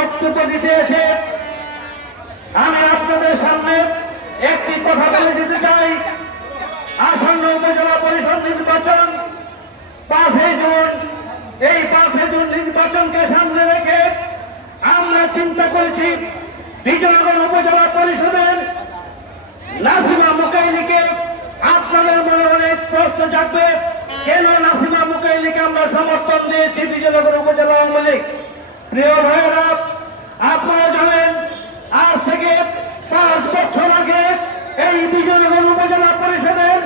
বক্তব্য দিতে এসে আমি আপনাদের সামনে একটি কথা বলে দিতে চাই। আসন্ন উপজেলা পরিষদ নির্বাচন পাঁচই জুন। এই পাঁচই জুন নির্বাচনকে সামনে রেখে আমরা চিন্তা করেছি, বিজয়নগর উপজেলা পরিষদের নাসিমা মুকাইলিকে আপনাদের মনে অনেক প্রশ্ন জাগবে, কেন নাসিমা মুকাইলিকে আমরা সমর্থন দিয়েছি বিজয়নগর উপজেলা আওয়ামী লীগ? প্রিয় ভাইয়েরা আপনারা জানেন, আজ থেকে পাঁচ বছর আগে এই বিজয়নগর উপজেলা পরিষদের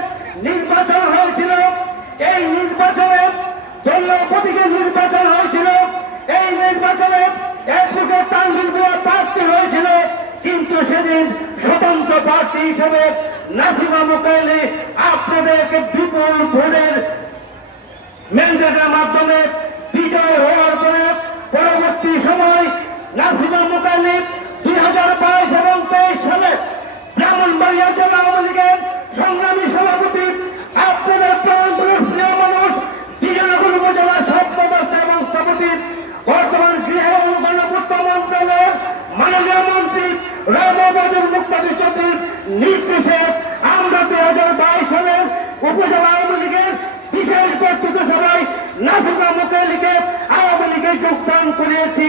নির্বাচন হয়েছিল। এই নির্বাচনে দলীয় প্রতীকের নির্বাচন হয়েছিল। এই নির্বাচনে অ্যাডভোকেট তানজিল মিয়া প্রার্থী হয়েছিল, কিন্তু সেদিন স্বতন্ত্র প্রার্থী হিসেবে নাসিমা মুকাইলি আপনাদেরকে বিপুল ভোটের ম্যান্ডেটের মাধ্যমে বিজয় হওয়ার পরে পরবর্তী সময় নাসিমা মুকাইলি দুই হাজার বাইশ এবং তেইশ সালে ব্রাহ্মণবাড়িয়া জেলা আওয়ামী লীগের সংগ্রামী সভাপতি আপনাদের প্রাণ মানুষ, বিজয়নগর উপজেলা সভ্যবাস্তা এবং স্থপতি বর্তমান গৃহ ও গণপূর্ত মন্ত্রণালয়ের মাননীয় মন্ত্রী রামবাদুর মুক্তাদি চৌধুরীর নির্দেশে আমরা দুই হাজার বাইশ সালের উপজেলা আওয়ামী লীগের বিশেষ বক্তব্য সভায় নাসিমা মুকালিকে আওয়ামী লীগে যোগদান করিয়েছি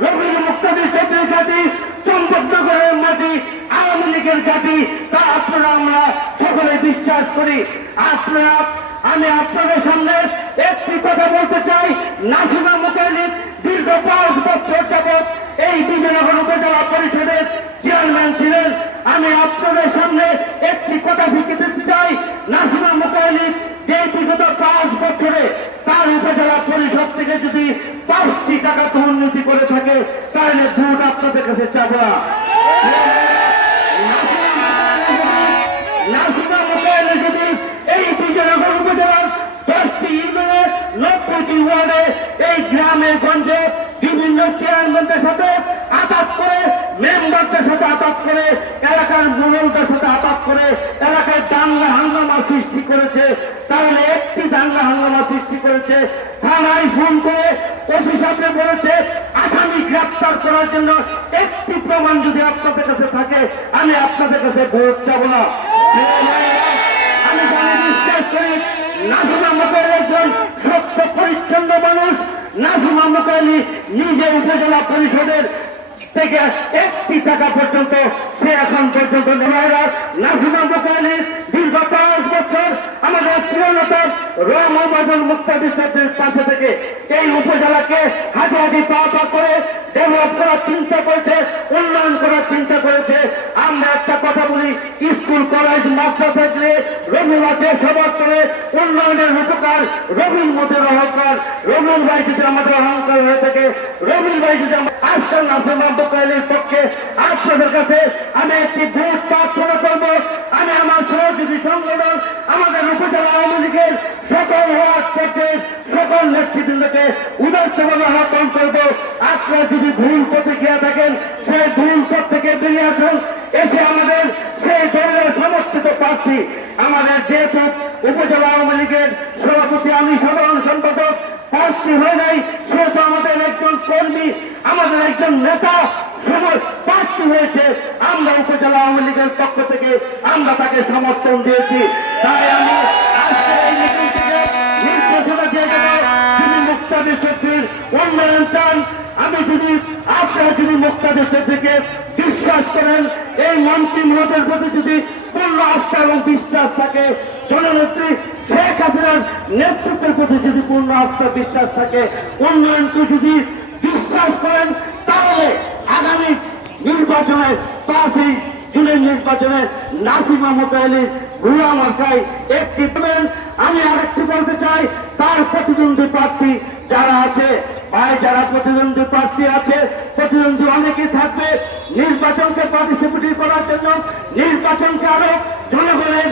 মাটি রবীন্দ্র মুক্তাদি চৌধুরী জাতি, চম্পকনগরের মাটি, আওয়ামী লীগের জাতি, তা আপনারা আমরা সকলে বিশ্বাস করি। আপনারা, আমি আপনাদের সামনে একটি কথা বলতে চাই। নাসিমা মুকালিদ দীর্ঘ পাঁচ বছর যাবৎ এই বিজয়নগর উপজেলা পরিষদের চেয়ারম্যান ছিলেন। আমি আপনাদের সামনে একটি কথা দিতে চাই। নাসিমা মুকালিদ যে বিগত পাঁচ বছরে তার উপজেলা পরিষদ থেকে যদি গঞ্জে বিভিন্ন চেয়ারম্যানদের সাথে আঘাত করে, মেম্বারদের সাথে আঘাত করে, এলাকার মঙ্গলদের সাথে আঘাত করে এলাকায় দাঙ্গা হাঙ্গামা সৃষ্টি করেছে। তাহলে একটি দাঙ্গা হাঙ্গামা সৃষ্টি করেছে। থানায় ফোন করে ওসি সামনে বলেছে, আসামি গ্রেপ্তার করার জন্য একটি প্রমাণ যদি আপনাদের কাছে থাকে, আমি আপনাদের কাছে ভোট চাবো না। আমি বিশ্বাস করি, নাজিমা মোকাইল একজন স্বচ্ছ পরিচ্ছন্ন মানুষ নাজিমা মোকাইলি নিজে উপজেলা পরিষদের থেকে একটি টাকা পর্যন্ত সে এখন পর্যন্ত নেওয়া নাজিমা মোকাইলির দীর্ঘ পাঁচ বছর আমাদের প্রিয়নতা রম বাদল মুক্তাদি চৌধুরীর পাশে থেকে এই উপজেলাকে হাতে পা পা করে ডেভেলপ করার চিন্তা করেছে, উন্নয়ন করার চিন্তা করেছে। আমরা একটা কথা বলি, স্কুল, কলেজ, মাদ্রাসা দিয়ে রবীন্দ্রনাথের করে উন্নয়নের উপকার, রবীন্দ্র মোদের অহংকার, রবীন্দ্র ভাই যদি আমাদের অহংকার হয়ে থাকে, রবীন্দ্র ভাই যদি আজকাল নাসিমাম বকাইলের পক্ষে, আপনাদের কাছে আমি একটি ভোট প্রার্থনা করব। আমি আমার সহযোগী সংগঠন, আমাদের উপজেলা আওয়ামী লীগের সকল ওয়ার্ড থেকে সকল নেতৃবৃন্দকে উদার্তভাবে আহ্বান করব। আপনারা যদি ভুল গিয়ে থাকেন সেই ভুল পথ থেকে বেরিয়ে আসুন, এসে আমাদের সেই দলের সমর্থিত প্রার্থী, আমাদের যেহেতু উপজেলা আওয়ামী লীগের সভাপতি, আমি সাধারণ সম্পাদক, প্রার্থী হয়ে নাই, সেহেতু আমাদের একজন কর্মী, আমাদের একজন নেতা সময় প্রার্থী হয়েছে। আমরা উপজেলা আওয়ামী লীগের পক্ষ থেকে আমরা তাকে সমর্থন দিয়েছি। তাই করেন। এই মন্ত্রী মহোদয়ের প্রতি যদি পূর্ণ আস্থা এবং বিশ্বাস থাকে। জননেত্রী শেখ হাসিনার নেতৃত্বের প্রতি যদি পূর্ণ আস্থা, বিশ্বাস থাকে। উন্নয়নকে যদি বিশ্বাস করেন, তাহলে আগামী নির্বাচনে পাঁচই জুনের নির্বাচনে নাসিমা মোকাইলি ভুয়া মার্কায় একটি আমি আরেকটি বলতে চাই, তার প্রতিদ্বন্দ্বী প্রার্থী যারা আছে ভাই যারা প্রতিদ্বন্দ্বী প্রার্থী আছে, প্রতিদ্বন্দ্বী অনেকেই থাকবে। নির্বাচনকে পার্টিসিপেট করার জন্য, নির্বাচনকে আরও জনগণের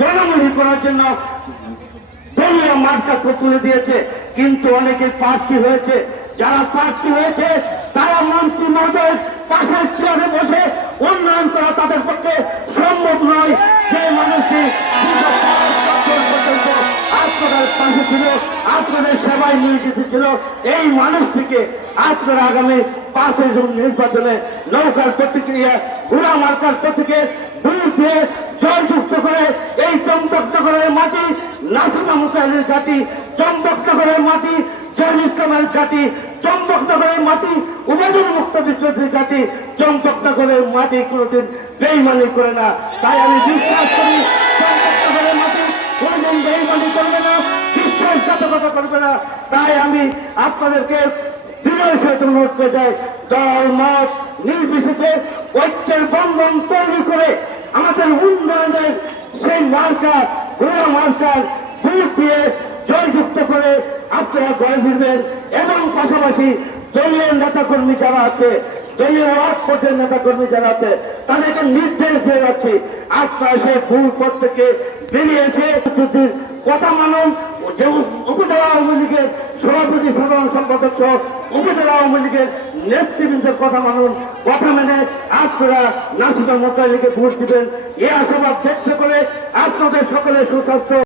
জনমুখী করার জন্য দলীয় মার্কা তুলে দিয়েছে। কিন্তু অনেকে প্রার্থী হয়েছে। যারা প্রার্থী হয়েছে, তারা মন্ত্রী মহোদয় পাশের চেয়ারে বসে উন্নয়ন করা তাদের পক্ষে সম্ভব নয়। যে মানুষটি আপনাদের পাশে ছিল আপনাদের সেবায় নিয়োজিত ছিল। এই মানুষটিকে আপনারা আগামী পাঁচই জুন নির্বাচনে নৌকার প্রতিক্রিয়া, ঘোড়া মার্কার প্রতীকে দূর দিয়ে জয়যুক্ত করে এই চম্পকনগরের মাটি, নাসিমা মুসাইলের ঘাটি চম্পকনগরের মাটি জয় ইসলামের ঘাটি চম্পকনগরের মাটি উবেদুল মুক্ত বিশ্বজিৎ ঘাটি চম্পকনগরের মাটি কোনোদিন বেইমানি করে না। তাই আমি বিশ্বাস করি, চম্পকনগরের মাটি কোনোদিন বেইমানি করবে না বিশ্বাসঘাতকতা করবে না তাই আমি আপনাদেরকে বিনয় সহিত অনুরোধ করে যাই দল, মত, নির্বিশেষে ঐক্যের বন্ধন তৈরি করে আমাদের উন্নয়নের সেই মার্কা ঘোড়া মার্কার ভোট দিয়ে জয়যুক্ত করে আপনারা গড়ে ফিরবেন এবং পাশাপাশি দলীয় নেতা কর্মী যারা আছে, দলীয় ওয়ার্ড পর্যায়ের নেতা কর্মী যারা আছে, তাদেরকে নির্দেশ দিয়ে যাচ্ছি। আপনারা সেই ভুল পথ থেকে বেরিয়েছে কথা মানুন যে উপজেলা আওয়ামী লীগের সভাপতি সাধারণ সম্পাদক সহ উপজেলা আওয়ামী লীগের নেতৃবৃন্দের কথা মানুন কথা মেনে আপনারা নাসিদা মোতালিকে ভোট দিবেন এ আশাবাদ ব্যক্ত করে আপনাদের সকলের সুস্বাস্থ্য।